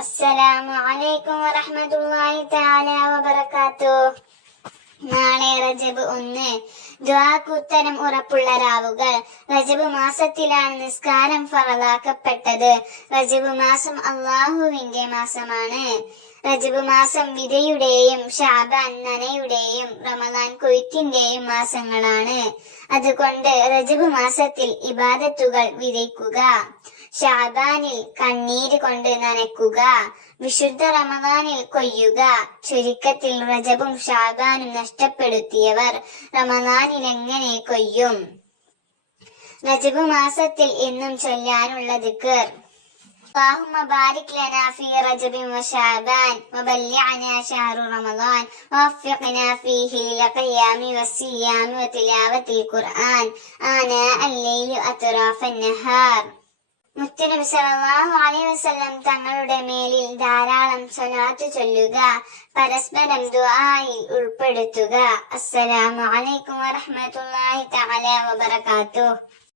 അസ്സലാമു അലൈക്കും വറഹ്മത്തുള്ളാഹി തആല വബറകാതുഹു. നാളെ റജബ് 1. ദുആക്ക് ഉത്തരം ഉറപ്പുള്ള രാവുകൾ. റജബ് മാസത്തിലാണ് നിസ്കാരം ഫറളാക്കപ്പെട്ടത്. റജബ് മാസം അല്ലാഹുവിന്റെ മാസമാണ്. റജബ് മാസം വിതയുടെയും ശഅബാൻ നനയുടെയും റമദാൻ കൊയ്ത്തിന്റെയും മാസങ്ങളാണ്. അതുകൊണ്ട് റജബ് മാസത്തിൽ ഇബാദത്തുകൾ വിതയ്ക്കുക, ശഅബാനിൽ കണ്ണീര് കൊണ്ട് നനയ്ക്കുക, വിശുദ്ധ റമദാനിൽ കൊയ്യുക. ചുരുക്കത്തിൽ റജബും ശഅബാനും നഷ്ടപ്പെടുത്തിയവർ റമദാനിലെങ്ങനെ കൊയ്യും? റജബ് മാസത്തിൽ എന്നും ചൊല്ലാനുള്ള ദിക്ർ: اللهم بارك لنا في رجب وشعبان وبلغنا شهر رمضان ووفقنا فيه للقيام والصيام وتلاوة القرآن آناء الليل وأطراف النهار. മുത്തുനബി സല്ലല്ലാഹു അലൈഹി വസല്ലം തങ്ങളുടെ മേലിൽ ധാരാളം സ്വലാത്ത് ചൊല്ലുക, പരസ്പരം ദുആയിൽ ഉൾപ്പെടുത്തുക. അസ്സലാമു അലൈക്കും വറഹ്മത്തുള്ളാഹി തആല വബറകാതുഹു.